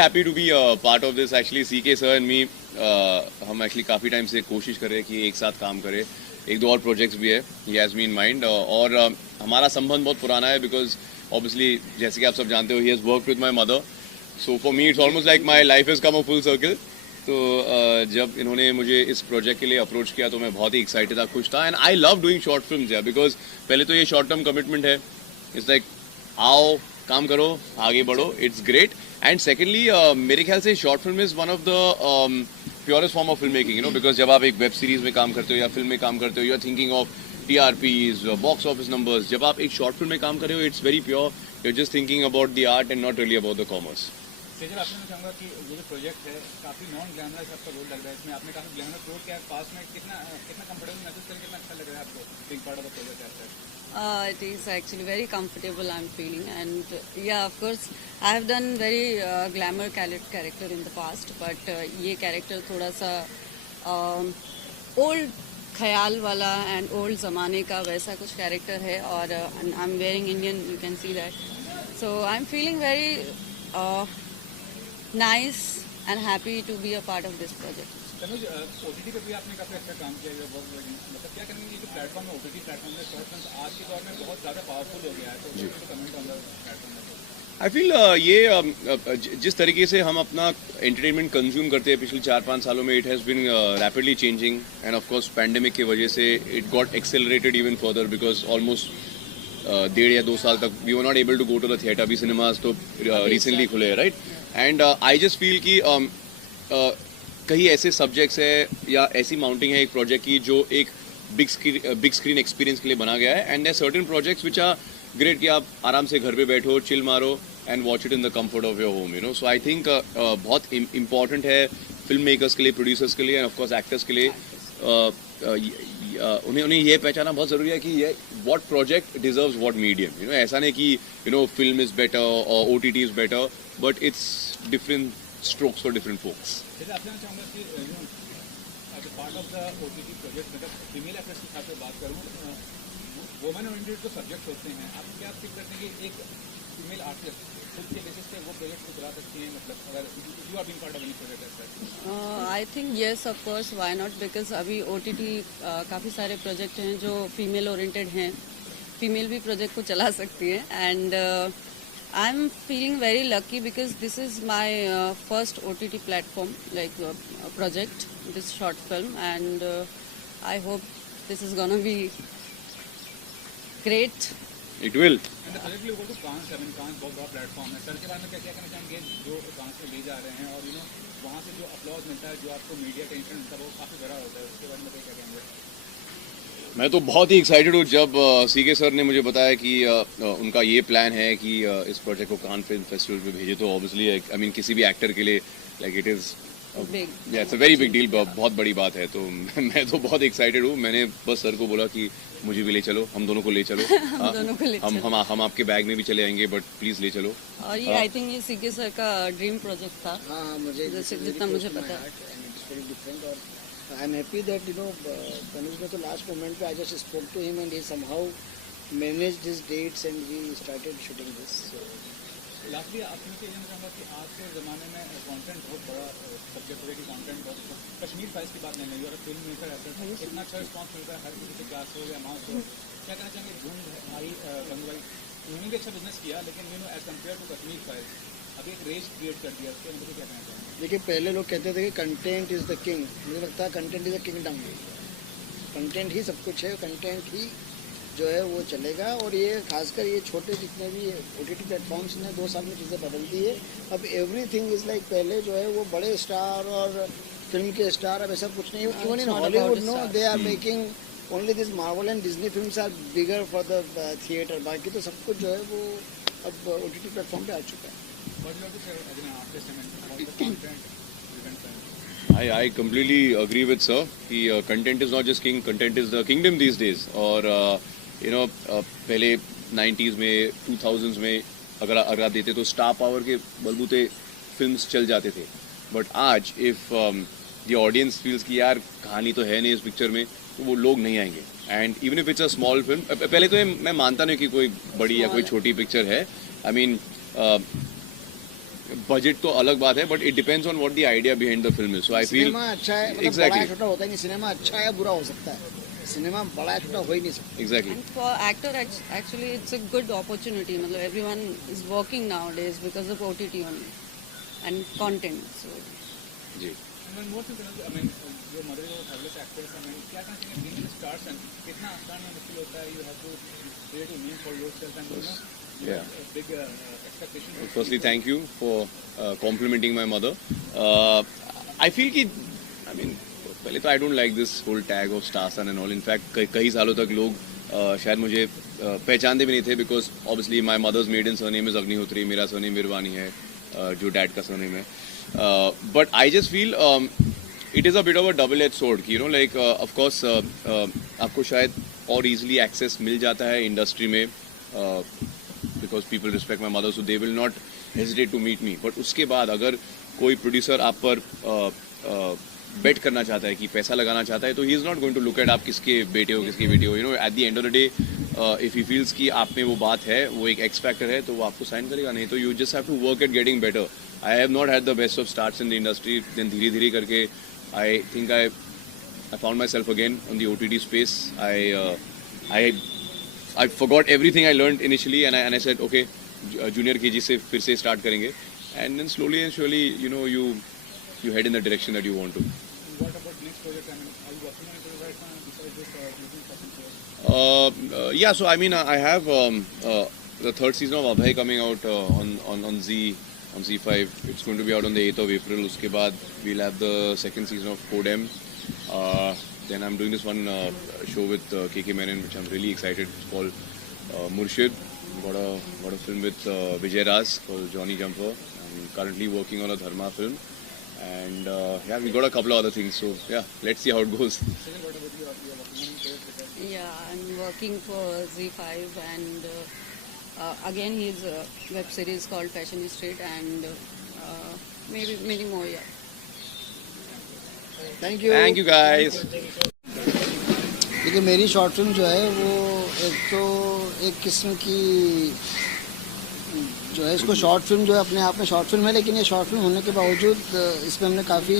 happy to be a part of this. Actually, CK sir and me, हम actually काफ़ी time से कोशिश कर रहे हैं कि एक साथ काम करें. एक दो और प्रोजेक्ट्स भी है. He has me in mind. और हमारा संबंध बहुत पुराना है because obviously जैसे कि आप सब जानते हो, he has worked with my mother. So for me, it's almost like my life has come a full circle. तो जब इन्होंने मुझे इस प्रोजेक्ट के लिए अप्रोच किया तो मैं बहुत ही एक्साइटेड था, खुश था. And I love doing short films यार, बिकॉज पहले तो ये शॉर्ट टर्म कमिटमेंट है. इट्स लाइक आओ काम करो आगे बढ़ो, इट्स ग्रेट. एंड सेकेंडली मेरे ख्याल से short film is one of the purest form of film making, you know, because जब आप एक वेब सीरीज में काम करते हो या फिल्म में काम करते हो, you are thinking of TRPs, box office numbers. जब आप एक शॉर्ट फिल्म में काम कर रहे हो, it's very pure. You are just thinking about the art and not really about the commerce. Sejal, आपसे मैं चाहूँगा कि ये जो प्रोजेक्ट है काफ़ी नॉन ग्लैमरस आपका रोल लग रहा है इसमें. आपने काफ़ी ग्लैमरस रोल किया है पास में. कितना कंफर्टेबल महसूस करें, कितना अच्छा लग रहा है आपको being part of the project as such? It is actually very comfortable, I'm feeling, and yeah, of course I have done very glamour character in the past, but ये character थोड़ा सा old ख्याल वाला and old ज़माने का वैसा कुछ character है. और I'm wearing Indian, you can see that, so I'm feeling very nice and happy to be a part of this project. Tanuj, OTT पे भी आपने काफ़ी अच्छा काम किया है. मतलब क्या करेंगे, ये जो प्लेटफॉर्म है OTT प्लेटफॉर्म है, शॉर्ट फिल्म आज के दौर में बहुत ज़्यादा पावरफुल हो गया है. तो कमेंट ऑन द प्लेटफॉर्म है. आई फील ये जिस तरीके से हम अपना एंटरटेनमेंट कंज्यूम करते हैं पिछले 4-5 सालों में, it has been rapidly changing. And of course pandemic की वजह से it got accelerated even further, because almost 1.5 या 2 साल तक we were not able to go to the theatre. अभी सिनेमाज तो रिसेंटली खुले हैं, right. And I just feel कि कहीं ऐसे सब्जेक्ट्स है या ऐसी माउंटिंग है एक प्रोजेक्ट की जो एक बिग स्क्रीन एक्सपीरियंस के लिए बना गया है. And there certain projects which are great कि आप आराम से घर पे बैठो, चिल मारो and watch it in the comfort of your home, you know. So I think बहुत इम्पॉर्टेंट है फिल्म मेकर्स के लिए, प्रोड्यूसर्स के लिए एंड ऑफकोर्स एक्टर्स के लिए. उन्हें ये पहचाना बहुत ज़रूरी है कि ये what project deserves what medium, you know. ऐसा नहीं कि you know film is better और OTT is better, but it's different strokes for different folks. जैसे आपसे मैं चाहूँगा कि as a part of the OTT project, मतलब फीमेल एक्ट्रेस की खास बात करूँ, वुमेन ओरिएंटेड जो सब्जेक्ट होते हैं, आप क्या फील करते हैं कि एक फीमेल आर्टिस्ट खुद के बेसिस पे वो प्रोजेक्ट को चला सकती हैं, मतलब अगर you are being part of any project as such? I think yes, of course, why not, because अभी OTT काफ़ी सारे प्रोजेक्ट हैं जो फीमेल ओरिएंटेड हैं. फीमेल भी प्रोजेक्ट को चला सकती है. And I'm feeling very lucky because this is my first OTT platform, like project, this short film, and I hope this is gonna be great. It will. And the project will go to Cannes. I mean, Cannes बहुत बड़ा platform है. Sir के बारे में क्या कहना चाहेंगे जो Cannes में ले जा रहे हैं, और यू नो वहाँ से जो अपलॉज मिलता है, जो आपको मीडिया टेंशन मिलता है, वो काफ़ी बड़ा होता है. उसके बारे में क्या कहेंगे? मैं तो बहुत ही एक्साइटेड हूँ. जब CK सर ने मुझे बताया कि उनका ये प्लान है कि इस प्रोजेक्ट को कान फिल्म फेस्टिवल पे भेजे, तो ऑब्वियसली आई मीन किसी भी एक्टर के लिए like it is it's a very big deal, बहुत बड़ी बात है. तो मैं तो बहुत एक्साइटेड हूँ. मैंने बस सर को बोला कि मुझे भी ले चलो, हम दोनों को ले चलो. हम आपके बैग में भी चले आएंगे, बट प्लीज़ ले चलो. और ये आई थिंक ये CK सर का ड्रीम प्रोजेक्ट था. हाँ, मुझे जितना मुझे पता है. I am happy that you know Tanuj ने तो लास्ट मोमेंट पे I just spoke to him and he somehow managed his dates and we started shooting this. Lastly आपने ये जानना चाहूँगा कि आज के ज़माने में कंटेंट बहुत बड़ा सब्जेक्ट है कि कंटेंट बहुत. कश्मीर फाइल्स की बात नहीं लगी, और फिल्म मेकर ऐसा इतना अच्छा रिस्पॉन्स मिलता है हर किसी से, क्लास हो या माउस हो. क्या कहना चाहेंगे? धूम आई गंगू भाई, उन्होंने भी अच्छा बिजनेस किया, लेकिन you know as compare to Kashmir files अभी एक रेस क्रिएट कर दिया. उसके मतलब क्या कहना चाहेंगे? देखिए, पहले लोग कहते थे कि कंटेंट इज़ द किंग. मुझे लगता है content is the kingdom. Content ही सब कुछ है, कंटेंट ही जो है वो चलेगा. और ये खासकर ये छोटे जितने भी OTT प्लेटफॉर्म्स ने 2 साल में चीज़ें बदल दी है. अब एवरीथिंग इज़ लाइक पहले जो है वो बड़े स्टार और फिल्म के स्टार, अब ऐसा कुछ नहीं. Even in Hollywood no they are making only this Marvel and Disney films are bigger for the theatre. बाकी तो सब कुछ जो है वो अब OTT प्लेटफॉर्म पे आ चुका है. I completely agree with sir कि content is not just king, content is the kingdom these days. और you know पहले 90s में 2000s में अगर आप देते तो स्टार पावर के बलबूते फिल्म्स चल जाते थे. बट आज इफ द ऑडियंस फील्स कि यार कहानी तो है नहीं इस पिक्चर में, तो वो लोग नहीं आएंगे. And even if it's a small film, पहले तो मैं मानता नहीं कि कोई बड़ी या कोई छोटी पिक्चर है. आई मीन बजट तो अलग बात है, but it depends on what the idea behind the film is. So I feel cinema अच्छा है, मतलब Exactly. बड़ा है छोटा होता है नहीं, सिनेमा अच्छा है बुरा हो सकता है, सिनेमा बड़ा है छोटा हो ही नहीं सकता. Exactly. And for actor, actually, it's a good opportunity. मतलब everyone is working nowadays because of OTT only and content. So जी. And one more thing, I mean, your mother is a fabulous actress. I mean, क्या कहना चाहिए being in stars and कितना आसान या मुश्किल होता है? You have to create a name for yourself and you Yeah. have a big expectation. Firstly, thank you for complimenting my mother. I feel कि I mean पहले तो I don't like this whole tag of star son and all. In fact कई सालों तक लोग शायद मुझे पहचानते भी नहीं थे, because obviously my mother's maiden surname is Agnihotri, मेरा surname वीरवानी है, जो डैड का surname है. But I just feel it is a bit of a double-edged sword. You know, like of course आपको शायद और easily access मिल जाता है इंडस्ट्री में, because people respect my mother, so they will not hesitate to meet me. But उसके बाद अगर कोई प्रोड्यूसर आप पर बेट करना चाहता है, कि पैसा लगाना चाहता है, तो he is not going to look at आप किसके बेटे हो, किसकी बेटी हो. You know, at the end of the day if he feels कि आप में वो बात है, वो एक एक्स फैक्टर है, तो वो आपको साइन करेगा. नहीं तो you just have to work at getting better. I have not had the best of starts in the industry, then धीरे धीरे करके I think I found myself again on the OTT space. I forgot everything I learned initially, and I said, okay, junior KG से फिर से start करेंगे, and then slowly and surely, you know, you head in the direction that you want to. What about next project? I mean, are you working on it right now besides this using fashion shows? Yeah, so I mean, I have the third season of Abhay coming out on Z5. It's going to be out on the 8th of April. उसके बाद we'll have the second season of Codem. Then I'm doing this one show with KK Menon, which I'm really excited. It's called Murshid. Got a film with Vijay Raz called Johnny Jumper. I'm currently working on a Dharma film, and yeah, we got a couple of other things. So yeah, let's see how it goes. Second, what about you? Are you working on project? yeah, I'm working for Z5, and again his web series called Fashion Street, and maybe many more. Yeah. Thank you. Thank you, guys. देखिए, मेरी short film जो है वो एक किस्म की जो है, इसको शॉर्ट फिल्म जो है अपने आप में शॉर्ट फिल्म है, लेकिन ये शॉर्ट फिल्म होने के बावजूद इसमें हमने काफ़ी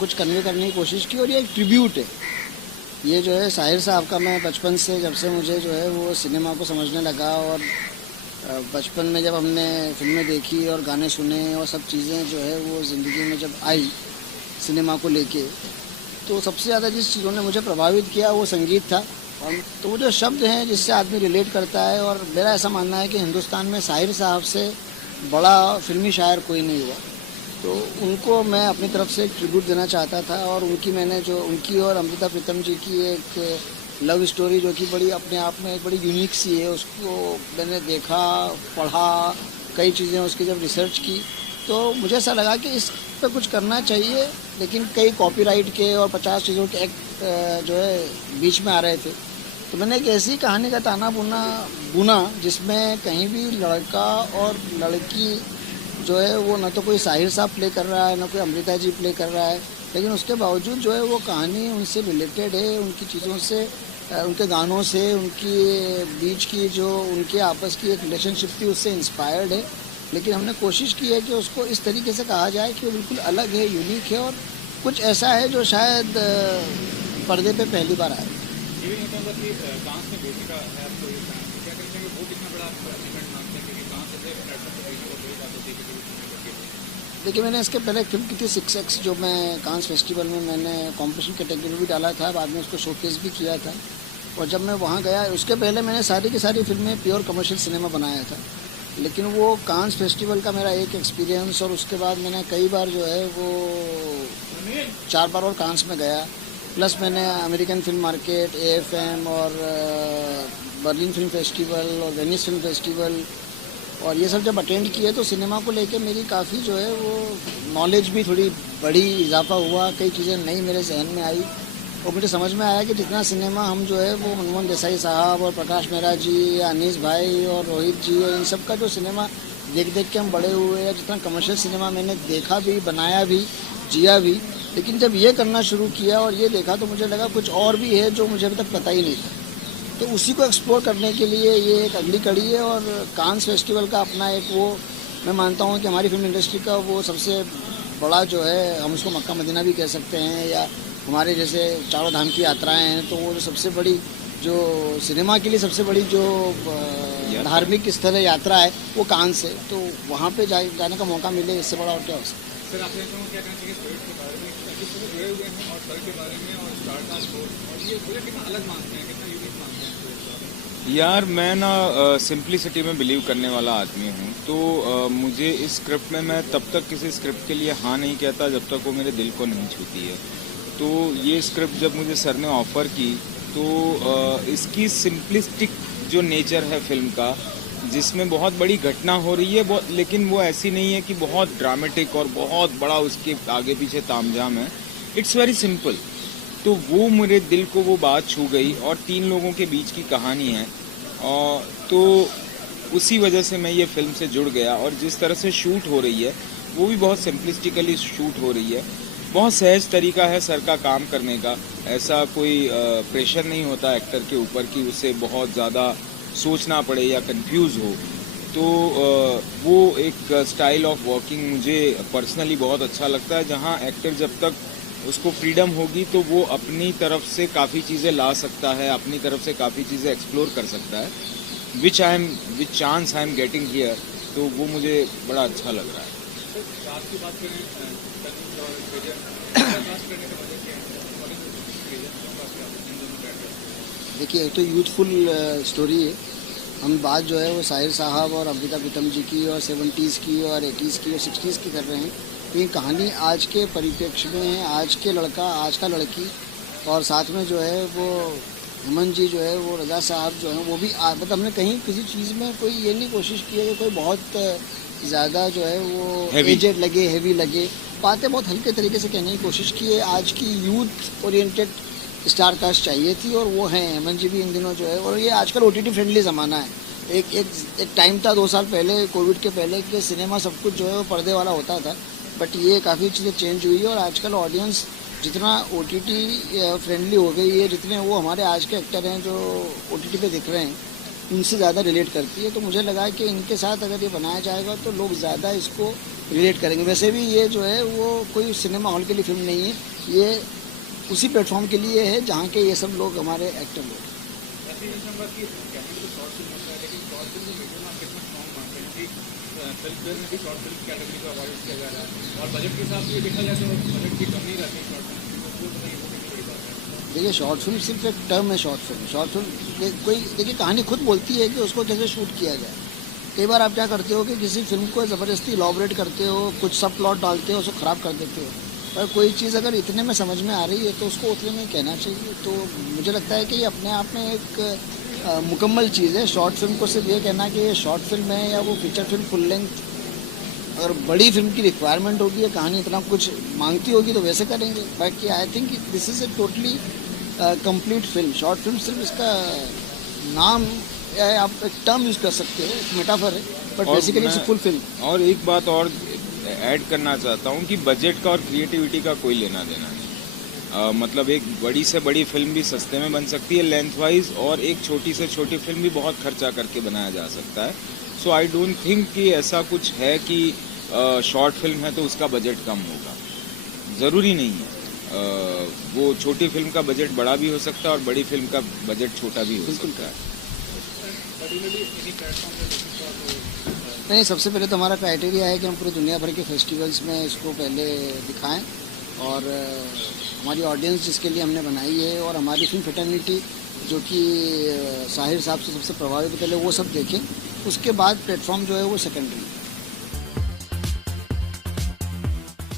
कुछ कन्वे करने की कोशिश की, और ये एक ट्रिब्यूट है. ये जो है साहिर साहब का, मैं बचपन से, जब से मुझे जो है वो सिनेमा को समझने लगा, और बचपन में जब हमने फिल्में देखी और गाने सुने और सब चीज़ें जो है वो ज़िंदगी में जब आई सिनेमा को लेके, तो सबसे ज़्यादा जिस चीज़ों ने मुझे प्रभावित किया वो संगीत था. और तो वो जो शब्द हैं जिससे आदमी रिलेट करता है, और मेरा ऐसा मानना है कि हिंदुस्तान में साहिर साहब से बड़ा फिल्मी शायर कोई नहीं हुआ, तो उनको मैं अपनी तरफ से एक ट्रिब्यूट देना चाहता था. और उनकी और अमृता प्रीतम जी की एक लव स्टोरी जो कि बड़ी अपने आप में एक बड़ी यूनिक सी है, उसको मैंने देखा, पढ़ा, कई चीज़ें उसकी जब रिसर्च की, तो मुझे ऐसा लगा कि इस पर कुछ करना चाहिए. लेकिन कई कॉपीराइट के और 50 चीज़ों के एक्ट जो है बीच में आ रहे थे, तो मैंने एक ऐसी कहानी का ताना बुना जिसमें कहीं भी लड़का और लड़की जो है वो न तो कोई साहिर साहब प्ले कर रहा है, न कोई अमृता जी प्ले कर रहा है, लेकिन उसके बावजूद जो है वो कहानी उनसे रिलेटेड है, उनकी चीज़ों से, उनके गानों से, उनकी बीच की जो उनके आपस की एक रिलेशनशिप थी उससे इंस्पायर्ड है. लेकिन हमने कोशिश की है कि उसको इस तरीके से कहा जाए कि वो बिल्कुल अलग है, यूनिक है, और कुछ ऐसा है जो शायद पर्दे पे पहली बार आए. ये भी नहीं होता कि कांस में बेटी का है आपको ये क्या कहते हैं कि वो कितना बड़ा अचीवमेंट मानते हैं, क्योंकि कांस से प्लेटफॉर्म पर बेटी को बड़ी बात होती है कि देखिए, मैंने इसके पहले फिल्म की थी 6X, जो मैं कांस फेस्टिवल में मैंने कॉम्पिटिशन कैटेगरी भी डाला था, बाद में उसको शोकेस भी किया था. और जब मैं वहाँ गया, उसके पहले मैंने सारी की सारी फिल्में प्योर कमर्शियल सिनेमा बनाया था, लेकिन वो कांस फेस्टिवल का मेरा एक एक्सपीरियंस, और उसके बाद मैंने कई बार जो है वो 4 बार और कांस में गया, प्लस मैंने अमेरिकन फिल्म मार्केट, AFM और बर्लिन फिल्म फेस्टिवल और वेनिस फिल्म फेस्टिवल, और ये सब जब अटेंड किए तो सिनेमा को लेके मेरी काफ़ी जो है वो नॉलेज भी थोड़ी बड़ी, इजाफा हुआ, कई चीज़ें नई मेरे जहन में आई, और मुझे समझ में आया कि जितना सिनेमा हम जो है वो मनमोहन देसाई साहब और प्रकाश मेहरा जी या अनीस भाई और रोहित जी और इन सब का जो सिनेमा देख के हम बड़े हुए हैं, जितना कमर्शियल सिनेमा मैंने देखा भी, बनाया भी, जिया भी, लेकिन जब ये करना शुरू किया और ये देखा तो मुझे लगा कुछ और भी है जो मुझे अभी तक पता ही नहीं था. तो उसी को एक्सप्लोर करने के लिए ये एक अगली कड़ी है, और कांस फेस्टिवल का अपना एक वो मैं मानता हूँ कि हमारी फिल्म इंडस्ट्री का वो सबसे बड़ा जो है, हम उसको मक्का मदीना भी कह सकते हैं, या हमारे जैसे चारों धाम की यात्राएं हैं, तो वो जो सबसे बड़ी जो सिनेमा के लिए सबसे बड़ी जो धार्मिक स्थल है, यात्रा है, वो कांस है। तो वहाँ पे जाने का मौका मिले, इससे बड़ा और क्या हो सकता है। सर आपने क्या कहना चाहिए प्रोजेक्ट के बारे में, किससे जुड़े हुए हैं और सर के बारे में और स्टार कास्ट और ये प्रोजेक्ट कितना अलग मानते हैं, कितना यूनिक मानते हैं? यार मैं ना सिंप्लिसिटी में बिलीव करने वाला आदमी हूँ, तो मुझे इस स्क्रिप्ट में मैं तब तक किसी स्क्रिप्ट के लिए हाँ नहीं कहता जब तक वो मेरे दिल को नहीं छूती है। तो ये स्क्रिप्ट जब मुझे सर ने ऑफ़र की, तो इसकी सिंपलिस्टिक जो नेचर है फिल्म का, जिसमें बहुत बड़ी घटना हो रही है, लेकिन वो ऐसी नहीं है कि बहुत ड्रामेटिक और बहुत बड़ा उसके आगे पीछे तामझाम है। It's very simple. तो वो मेरे दिल को वो बात छू गई, और 3 लोगों के बीच की कहानी है, और तो उसी वजह से मैं ये फिल्म से जुड़ गया। और जिस तरह से शूट हो रही है वो भी बहुत सिंपलिस्टिकली शूट हो रही है, बहुत सहज तरीका है सर का काम करने का। ऐसा कोई प्रेशर नहीं होता एक्टर के ऊपर कि उसे बहुत ज़्यादा सोचना पड़े या कंफ्यूज हो। तो वो एक स्टाइल ऑफ वर्किंग मुझे पर्सनली बहुत अच्छा लगता है, जहाँ एक्टर जब तक उसको फ्रीडम होगी तो वो अपनी तरफ से काफ़ी चीज़ें ला सकता है, अपनी तरफ से काफ़ी चीज़ें एक्सप्लोर कर सकता है, which chance I am getting here. तो वो मुझे बड़ा अच्छा लग रहा है। रात की बात करें देखिए, एक तो यूथफुल स्टोरी है। हम बात जो है वो साहिर साहब और अमृता प्रीतम जी की और 70s की और 80s की और 60s की कर रहे हैं। ये कहानी आज के परिप्रेक्ष्य में है, आज के लड़का, आज का लड़की, और साथ में जो है वो हेमंत जी जो है वो रजा साहब जो है वो भी मतलब हमने कहीं किसी चीज़ में कोई ये नहीं कोशिश की है कि कोई बहुत ज़्यादा जो है वो एजेड लगे, हैवी लगे। बातें बहुत हल्के तरीके से कहने की कोशिश की है। आज की यूथ ओरिएंटेड स्टार कास्ट चाहिए थी, और वो हैं। हेमंत जी भी इन दिनों जो है, और ये आजकल OTT फ्रेंडली ज़माना है। एक टाइम था 2 साल पहले, कोविड के पहले, कि सिनेमा सब कुछ जो है वो पर्दे वाला होता था, बट ये काफ़ी चीज़ें चेंज हुई है। और आजकल ऑडियंस जितना OTT फ्रेंडली हो गई है, जितने वो हमारे आज के एक्टर हैं जो OTT पे दिख रहे हैं, उनसे ज़्यादा रिलेट करती है। तो मुझे लगा कि इनके साथ अगर ये बनाया जाएगा तो लोग ज़्यादा इसको रिलेट करेंगे। वैसे भी ये जो है वो कोई सिनेमा हॉल के लिए फिल्म नहीं है, ये उसी प्लेटफॉर्म के लिए है जहाँ के ये सब लोग हमारे एक्टर लोग। फिल्म में भी शॉर्ट फिल्म कैटेगरी को अवॉइड किया जा रहा है, और बजट के हिसाब से देखा जाए तो बजट की कमी रहती है शॉर्ट फिल्म की। देखिए, शॉर्ट फिल्म सिर्फ एक टर्म है। शॉर्ट फिल्म कोई, देखिए, कहानी खुद बोलती है कि उसको कैसे शूट किया जाए। कई बार आप क्या करते हो कि किसी फिल्म को ज़बरदस्ती इलॉबरेट करते हो, कुछ सब प्लॉट डालते हो, उसको ख़राब कर देते हो। पर कोई चीज़ अगर इतने में समझ में आ रही है तो उसको उतने में कहना चाहिए। तो मुझे लगता है कि ये अपने आप में एक मुकम्मल चीज़ है। शॉर्ट फिल्म को सिर्फ ये कहना कि ये शॉर्ट फिल्म है या वो फीचर फिल्म फुल लेंथ, अगर बड़ी फिल्म की रिक्वायरमेंट होगी या कहानी इतना कुछ मांगती होगी तो वैसे करेंगे। बाकी I think this is a totally complete film. Short film सिर्फ इसका नाम या आप एक टर्म यूज़ कर सकते हो, एक मेटाफर है, but basically it's full film. और एक बात और ऐड करना चाहता हूँ कि बजट का और क्रिएटिविटी का कोई लेना देना नहीं। मतलब एक बड़ी से बड़ी फिल्म भी सस्ते में बन सकती है लेंथ वाइज, और एक छोटी से छोटी फिल्म भी बहुत खर्चा करके बनाया जा सकता है। सो आई डोंट थिंक कि ऐसा कुछ है कि शॉर्ट फिल्म है तो उसका बजट कम होगा, ज़रूरी नहीं है। वो छोटी फिल्म का बजट बड़ा भी हो सकता है और बड़ी फिल्म का बजट छोटा भी हो सकता है। नहीं, सबसे पहले तो हमारा क्राइटेरिया है कि हम पूरी दुनिया भर के फेस्टिवल्स में इसको पहले दिखाएं, और हमारी ऑडियंस जिसके लिए हमने बनाई है और हमारी फिल्म फ्रेटर्निटी जो कि साहिर साहब से सबसे प्रभावित पहले वो सब देखें, उसके बाद प्लेटफॉर्म जो है वो सेकेंडरी।